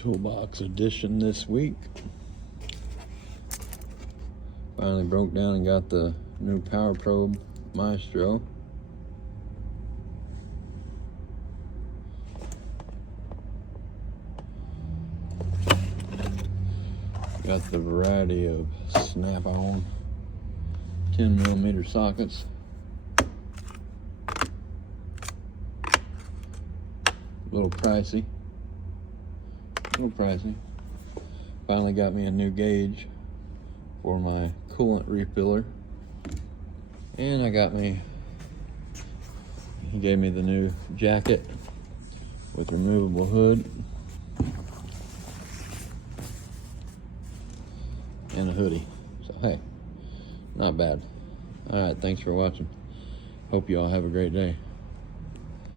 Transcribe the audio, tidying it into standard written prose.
Toolbox edition this week. Finally broke down and got the new Power Probe Maestro. Got the variety of snap-on 10mm sockets. A little pricey. Finally got me a new gauge for my coolant refiller. And he gave me the new jacket with removable hood and a hoodie. So hey, not bad. All right, thanks for watching. Hope you all have a great day.